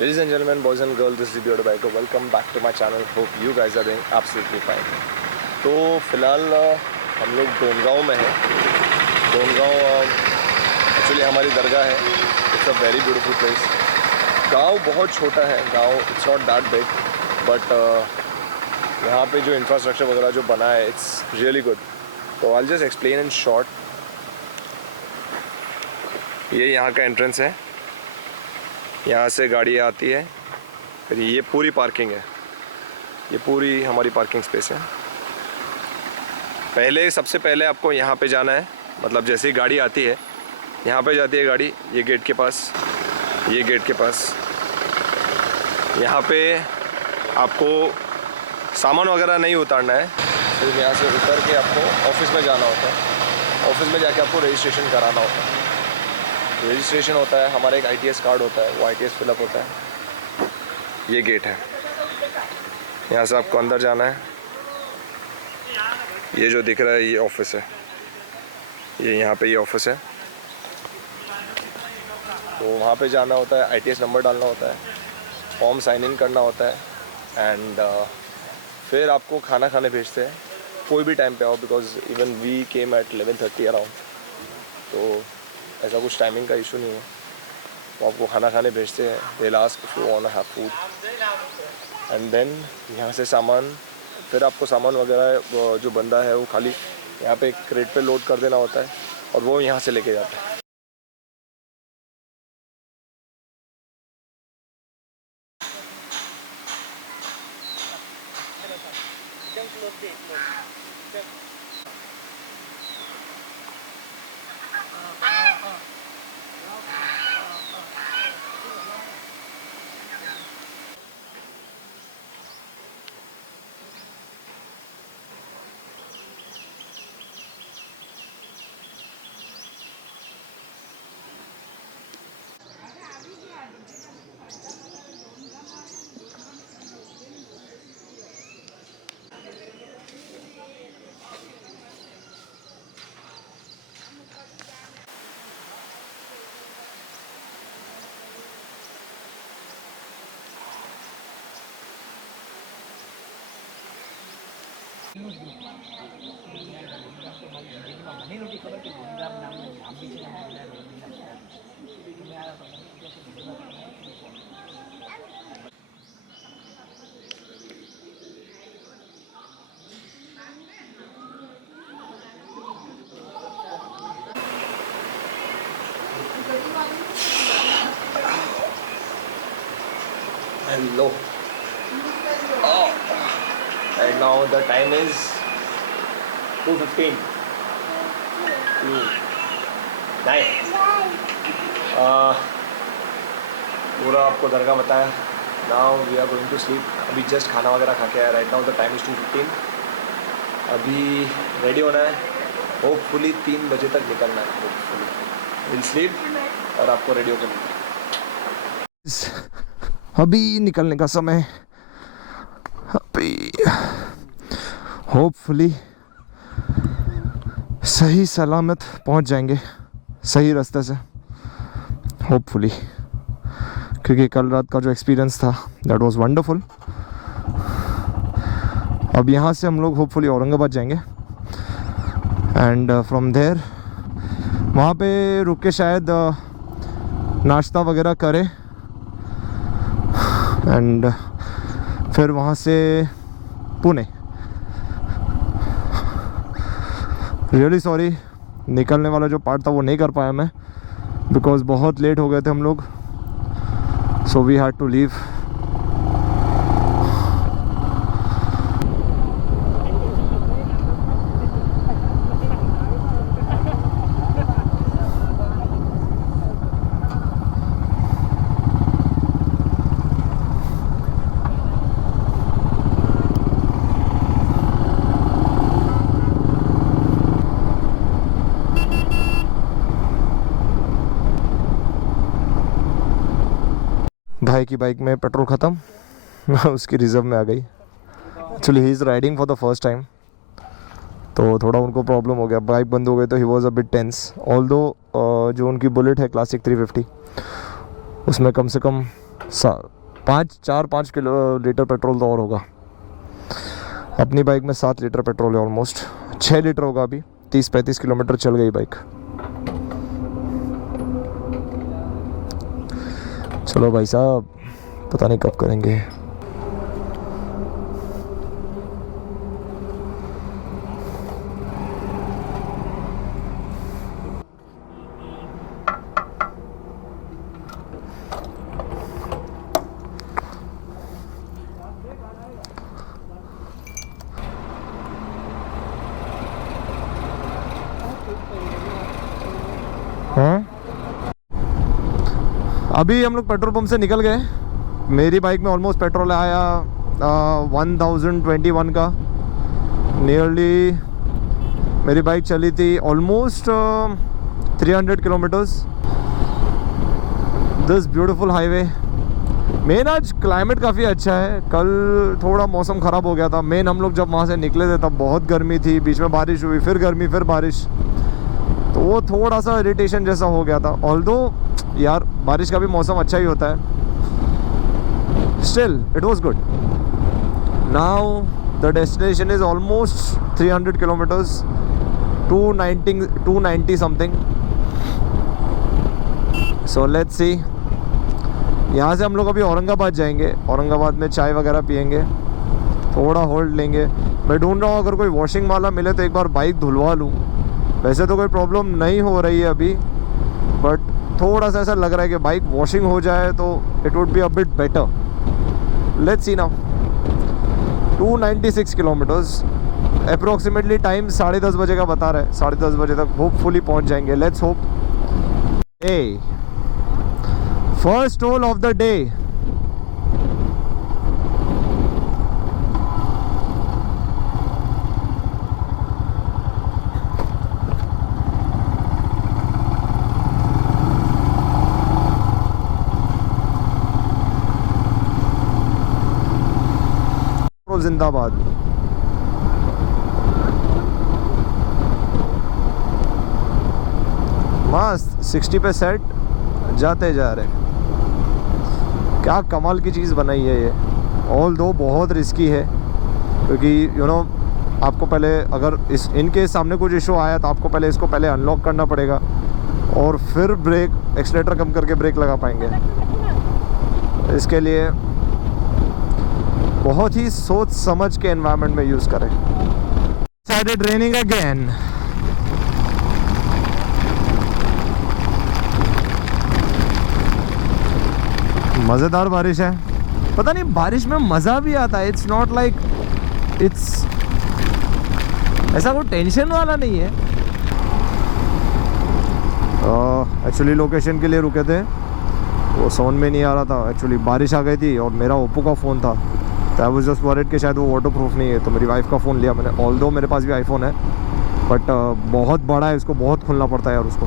Ladies and gentlemen, boys and girls, this is Beauty Biker. Welcome back to my channel. Hope you guys are doing absolutely fine. तो फ़िलहाल हम लोग डोनगांव में हैं. डोनगांव actually हमारी दरगाह है. It's a very beautiful place. गांव बहुत छोटा है. गांव it's not that big, but यहाँ पे जो इंफ्रास्ट्रक्चर वगैरह जो बना है, इट्स रियली गुड. तो I just explain in short. ये यहाँ का एंट्रेंस है. यहाँ से गाड़ी आती है. फिर ये पूरी पार्किंग है. ये पूरी हमारी पार्किंग स्पेस है. सबसे पहले आपको यहाँ पे जाना है. मतलब जैसे ही गाड़ी आती है, यहाँ पे जाती है गाड़ी. ये गेट के पास, ये गेट के पास. यहाँ पे आपको सामान वगैरह नहीं उतारना है. फिर यहाँ से उतर के आपको ऑफिस में जाना होता है. ऑफिस में जाके आपको रजिस्ट्रेशन कराना होता है. रजिस्ट्रेशन होता है. हमारा एक ITS कार्ड होता है, वो ITS फिलअप होता है. ये गेट है. यहाँ से आपको अंदर जाना है. ये जो दिख रहा है ये ऑफिस है. ये यहाँ पे ये ऑफिस है. तो वहाँ पे जाना होता है. ITS नंबर डालना होता है. फॉर्म साइन इन करना होता है. एंड फिर आपको खाना खाने भेजते हैं. कोई भी टाइम पे आओ, because even we came at 11:30 around. तो ऐसा कुछ टाइमिंग का इशू नहीं है. तो आपको खाना खाने भेजते हैं. They ask if you want to have food. And then यहाँ से सामान, फिर आपको सामान वगैरह जो बंदा है वो खाली यहाँ पे क्रेट पे लोड कर देना होता है और वो यहाँ से लेके जाता है. Hello. Oh. Right now the time is 2:15. पूरा आपको दरगाह बताया. Now we are going to sleep. अभी जस्ट खाना वगैरह खा के आया. Right now the time is 2:15. अभी रेडी होना है. होपफुली 3 बजे तक निकलना है. होपफुली विल स्लीप और आपको रेडी होकर मिलते हैं. अभी निकलने का समय. अभी होपफुली सही सलामत पहुंच जाएंगे सही रास्ते से. होपफुली, क्योंकि कल रात का जो एक्सपीरियंस था दैट वाज वंडरफुल. अब यहाँ से हम लोग होपफुली औरंगाबाद जाएंगे. एंड फ्रॉम देयर वहाँ पे रुक के शायद नाश्ता वगैरह करें. एंड फिर वहाँ से पुणे. रियली सॉरी, निकलने वाला जो पार्ट था वो नहीं कर पाया मैं, बिकॉज बहुत लेट हो गए थे हम लोग. So we had to leave. भाई की बाइक में पेट्रोल ख़त्म. उसकी रिजर्व में आ गई. Actually he is riding for the first time, तो थोड़ा उनको प्रॉब्लम हो गया. बाइक बंद हो गई तो he was a bit tense. Although जो उनकी बुलेट है क्लासिक 350, उसमें कम से कम 5 किलो पेट्रोल तो और होगा। अपनी बाइक में 7 लीटर पेट्रोल है, ऑलमोस्ट 6 लीटर होगा अभी। 30-35 किलोमीटर चल गई बाइक। चलो भाई साहब, पता नहीं कब करेंगे। हाँ, अभी हम लोग पेट्रोल पंप से निकल गए। मेरी बाइक में ऑलमोस्ट पेट्रोल आया 1021 का नियरली। मेरी बाइक चली थी almost 300 kilometres. This beautiful highway. Main आज क्लाइमेट काफ़ी अच्छा है। कल थोड़ा मौसम ख़राब हो गया था। मेन हम लोग जब वहाँ से निकले थे तब बहुत गर्मी थी, बीच में बारिश हुई, फिर गर्मी, फिर बारिश, तो वो थोड़ा सा इरिटेशन जैसा हो गया था। ऑल्दो यार बारिश का भी मौसम अच्छा ही होता है, still it was good. Now the destination is almost 300 kilometres, 290 something. So let's see. यहाँ से हम लोग अभी औरंगाबाद जाएंगे। औरंगाबाद में चाय वगैरह पियेंगे, थोड़ा होल्ड लेंगे। मैं ढूंढ रहा हूँ अगर कोई वॉशिंग वाला मिले तो एक बार बाइक धुलवा लूँ। वैसे तो कोई प्रॉब्लम नहीं हो रही है अभी, बट थोड़ा सा ऐसा लग रहा है कि बाइक वॉशिंग हो जाए तो it would be a bit better. Let's see now. 296 kilometres approximately. Time 10:30 बजे का बता रहा है। 10:30 बजे तक होपफुली पहुंच जाएंगे। Let's hope. A first toll of the day. जिंदाबाद। मस्त 60 पे सेट, जाते जा रहे। क्या कमाल की चीज़ बनाई है ये। ऑल दो बहुत रिस्की है, क्योंकि यू नो आपको पहले अगर इनके सामने कुछ इशू आया तो आपको पहले इसको पहले अनलॉक करना पड़ेगा और फिर ब्रेक एक्सीलेटर कम करके ब्रेक लगा पाएंगे। इसके लिए बहुत ही सोच समझ के एनवायरनमेंट में यूज़ करें। Started raining again. मज़ेदार बारिश है। पता नहीं बारिश में मज़ा भी आता है। इट्स नॉट लाइक इट्स ऐसा कोई टेंशन वाला नहीं है। एक्चुअली लोकेशन के लिए रुके थे, वो समझ में नहीं आ रहा था। एक्चुअली बारिश आ गई थी और मेरा ओप्पो का फ़ोन था, तो आई वाज जस्ट वरीड कि शायद वो वाटर प्रूफ नहीं है, तो मेरी वाइफ का फ़ोन लिया मैंने। ऑल्दो मेरे पास भी आईफोन है, बट बहुत बड़ा है, इसको बहुत खुलना पड़ता है यार उसको।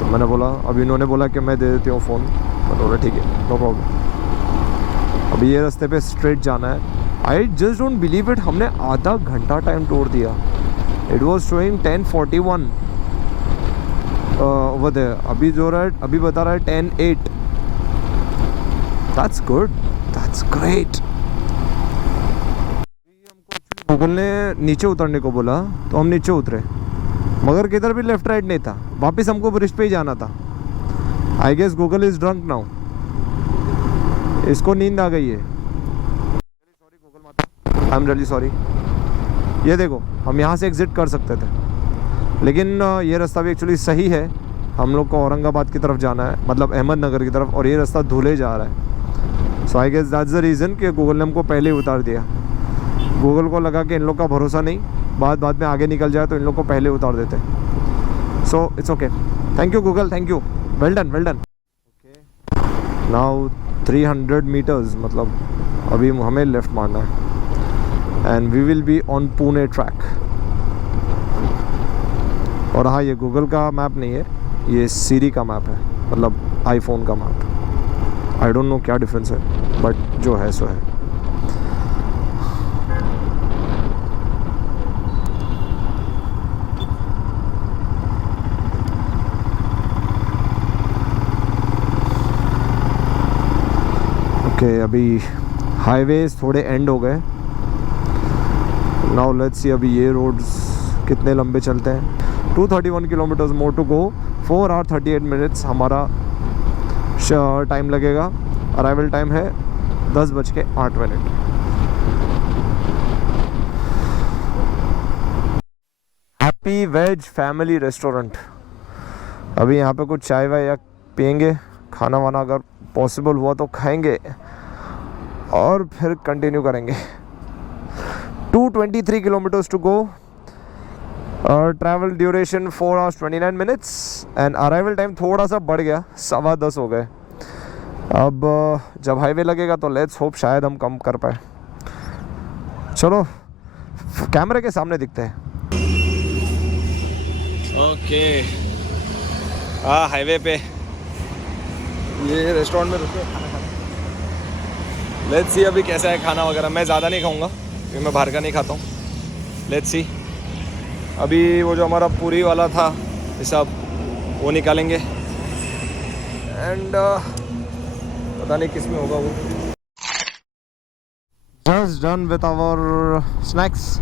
तो मैंने बोला, अभी इन्होंने बोला कि मैं दे देती हूँ फ़ोन। मैंने बोला ठीक है, नो प्रॉब्लम। अभी ये रास्ते पे स्ट्रेट जाना है। I just don't believe it, हमने आधा घंटा टाइम तोड़ दिया। It was showing 10:41 over there. अभी जो रहा है, अभी बता रहा है 10:08। That's good, that's great. Google ने नीचे उतरने को बोला तो हम नीचे उतरे, मगर किधर भी लेफ्ट राइट नहीं था। वापस हमको ब्रिज पे ही जाना था। I guess Google is drunk now, इसको नींद आ गई है। सॉरी गूगल माता, आई एम रियली सॉरी। ये देखो, हम यहाँ से एग्जिट कर सकते थे, लेकिन ये रास्ता भी एक्चुअली सही है। हम लोग को औरंगाबाद की तरफ जाना है, मतलब अहमदनगर की तरफ, और ये रास्ता धुले जा रहा है। So I guess that's the reason कि गूगल ने हमको पहले ही उतार दिया। गूगल को लगा कि इन लोग का भरोसा नहीं, बाद में आगे निकल जाए तो इन लोग को पहले उतार देते। So it's okay, thank you Google, thank you, well done well done. Now 300 meters, मतलब अभी हमें लेफ़्ट मारना है and we will be on Pune track. और हाँ, ये गूगल का मैप नहीं है, ये सीरी का मैप है, मतलब आईफोन का मैप। आई डोंट नो क्या डिफरेंस है, बट जो है सो है। ओके अभी हाईवेज थोड़े एंड हो गए. नाउ लेट्स सी अभी ये रोड्स कितने लंबे चलते हैं. 231 kilometers more to go. 4 hour 38 minutes हमारा टाइम लगेगा. अराइवल टाइम है 10:08. Happy veg family restaurant. अभी यहाँ पे कुछ चाय वाय या पियेंगे, खाना वाना अगर पॉसिबल हुआ तो खाएंगे और फिर कंटिन्यू करेंगे. 223 kilometers to go. Travel duration 4 hours 29 minutes and arrival time थोड़ा सा बढ़ गया, 10:15 हो गए. अब जब हाईवे लगेगा तो लेट्स होप शायद हम कम कर पाए. चलो कैमरे के सामने दिखते हैं. ओके हाईवे पे ये रेस्टोरेंट में रुके खाना खाने. लेट्स सी अभी कैसा है खाना वगैरह. मैं ज़्यादा नहीं खाऊंगा क्योंकि मैं बाहर का नहीं खाता हूँ. Let's see. अभी वो जो हमारा पूरी वाला था हिसाब वो निकालेंगे एंड पता नहीं किस में होगा वो. Just done with our snacks.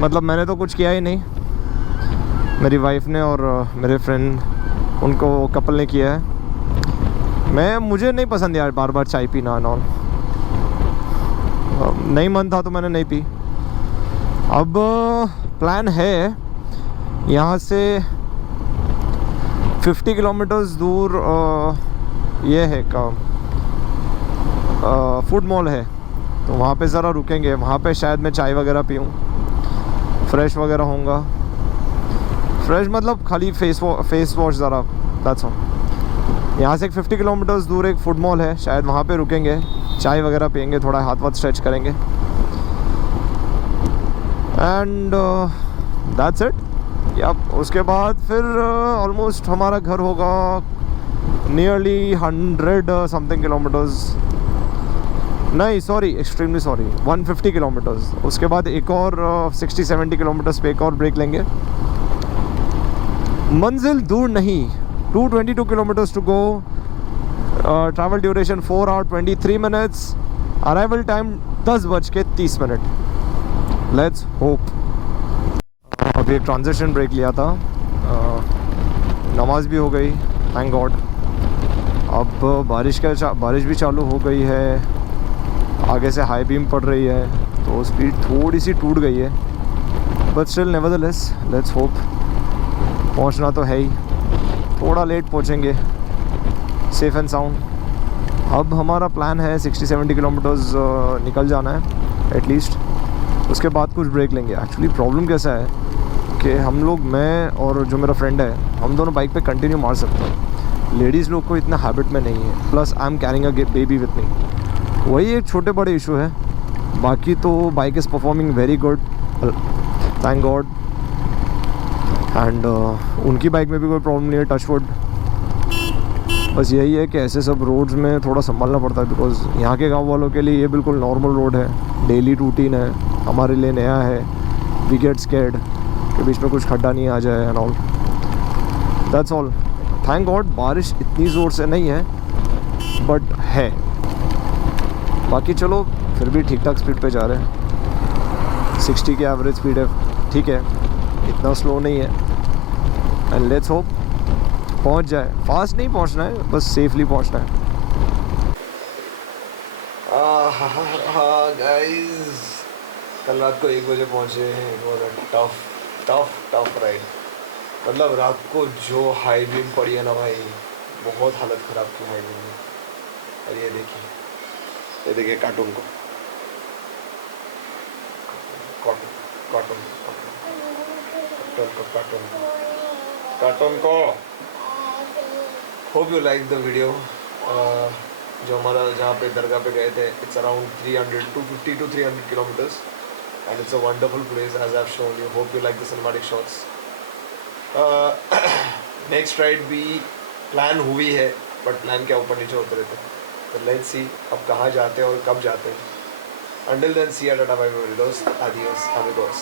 मतलब मैंने तो कुछ किया ही नहीं, मेरी वाइफ ने और मेरे फ्रेंड उनको कपल ने किया है. मुझे नहीं पसंद यार बार बार चाय पीना एंड ऑल. नहीं मन था तो मैंने नहीं पी. अब प्लान है यहाँ से 50 किलोमीटर्स दूर ये है का फूड मॉल है, तो वहाँ पे ज़रा रुकेंगे. वहाँ पे शायद मैं चाय वगैरह पीऊँ, फ्रेश वगैरह होऊंगा. फ्रेश मतलब खाली फेस वॉश ज़रा, दैट्स ऑल. यहाँ से एक 50 किलोमीटर्स दूर एक फूड मॉल है, शायद वहाँ पे रुकेंगे, चाय वगैरह पियेंगे, थोड़ा हाथ वाथ स्ट्रेच करेंगे एंड दैट्स इट. या उसके बाद फिर ऑलमोस्ट हमारा घर होगा नियरली 100 समथिंग किलोमीटर्स. नहीं सॉरी, एक्सट्रीमली सॉरी, 150 किलोमीटर्स. उसके बाद एक और 60-70 किलोमीटर्स पे एक और ब्रेक लेंगे. मंजिल दूर नहीं. 222 kilometers to go. Travel duration 4 hour 23 minutes. Arrival time 10:30. Let's hope. अभी एक ट्रांजिशन ब्रेक लिया था. नमाज भी हो गई, थैंक गॉड. अब बारिश भी चालू हो गई है. आगे से हाई बीम पड़ रही है तो स्पीड थोड़ी सी टूट गई है, but still nevertheless let's hope. पहुंचना तो है ही, थोड़ा लेट पहुंचेंगे, सेफ़ एंड साउंड. अब हमारा प्लान है 60-70 किलोमीटर्स निकल जाना है एटलीस्ट. उसके बाद कुछ ब्रेक लेंगे. एक्चुअली प्रॉब्लम कैसा है कि हम लोग, मैं और जो मेरा फ्रेंड है, हम दोनों बाइक पे कंटिन्यू मार सकते हैं. लेडीज़ लोग को इतना हैबिट में नहीं है. Plus I am carrying a baby with me. वही एक छोटे बड़े इशू है. बाकी तो bike is performing very good, thank God. And उनकी बाइक में भी कोई प्रॉब्लम नहीं है, टच वुड. बस यही है कि ऐसे सब रोड्स में थोड़ा संभालना पड़ता है, बिकॉज यहाँ के गांव वालों के लिए ये बिल्कुल नॉर्मल रोड है, डेली रूटीन है. हमारे लिए नया है. वी गेट स्कैर्ड के बीच में कुछ खड्डा नहीं आ जाए and all. That's all. Thank God बारिश इतनी ज़ोर से नहीं है, बट है. बाकी चलो फिर भी ठीक ठाक स्पीड पे जा रहे हैं. 60 की एवरेज स्पीड है, ठीक है, इतना स्लो नहीं है. एंड लेट्स होप पहुंच जाए. फास्ट नहीं पहुंचना है, बस सेफली पहुंचना है. गाइस कल रात को 1 बजे पहुंचे हैं. It was a tough ride. मतलब रात को जो हाई बीम पड़ी है ना भाई, बहुत हालत ख़राब की हाई बीम में. और ये देखिए कार्टून को, कार्टून को. Hope you like the video. जो हमारा जहाँ पे दरगाह पे गए थे, it's around 250 to 300 kilometers and it's a wonderful place as I have shown you. Hope you like the cinematic shots. Next ride भी प्लान हुई है, बट प्लान क्या ऊपर नीचे होते रहते हैं. तो लेट्स सी अब कहाँ जाते हैं और कब जाते हैं. अंटिल देन सी या टाटा बाय बाय दोस्त. Adios amigos.